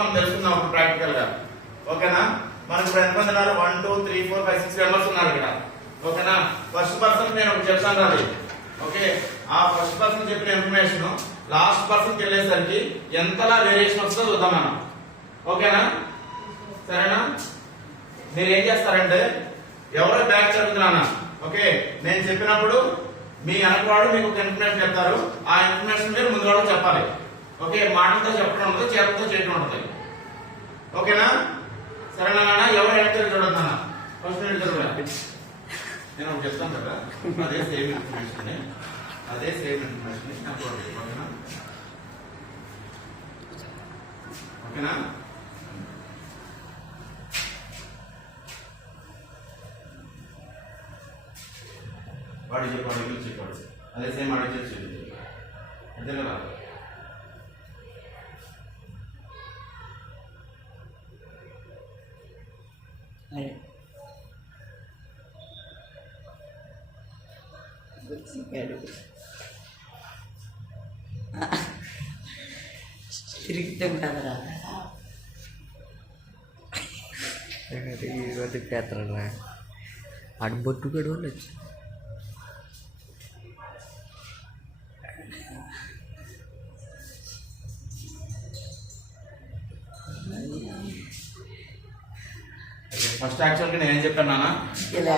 మనం తెలుసుకుందాం ఇప్పుడు ప్రాక్టికల్ గా. ఓకేనా? మనకి ఇప్పుడు ఎంతమంది ఉన్నారు? 1 2 3 4 5 6 మెంబర్స్ ఉన్నారు ఇక్కడ. ఓకేనా? ఫస్ట్ పర్సన్ నేను ఒకటి చెప్తాను రాదు. ఓకే, ఆ ఫస్ట్ పర్సన్ చెప్పిన ఇన్ఫర్మేషన్ లాస్ట్ పర్సన్కి వెళ్ళేసరికి ఎంతలా వేరియేషన్ వస్తుందో చూద్దాం మనం. ఓకేనా? సరేనా? మీరు ఏం చేస్తారంటే ఎవరో బ్యాక్ చదువుతున్నా, ఓకే, నేను చెప్పినప్పుడు మీ వెనకవాడు మీకు ఒక ఇన్ఫర్మేషన్ చెప్తారు. ఆ ఇన్ఫర్మేషన్ మీరు ముందు వాడు చెప్పాలి. ఓకే, మాటలతో చెప్పడం ఉండదు, చేతులతో చేయడం ఉంటుంది. ఓకేనా? సరేనా? ఎవరు వెనక్కి చూడదు నాన్న. ఫస్ట్ నేను చదువు, నేను ఒకటి చెప్తాను కదా, అదే సేమ్ ఇన్ఫర్మేషన్. ఓకేనా? ఓకేనా? వాడు చెప్పాడు, వీళ్ళు చెప్పాడు, అదే సేమ్ వాడు చెప్పి అంతే కదా. తిరుగుతాం కదరా ఈరోజు పేత్రనా ఆడు బొట్టు కూడా ఉండొచ్చు. ఫస్ట్ యాక్చువల్గా నేనేం చెప్పాను నాన్న, ఇలా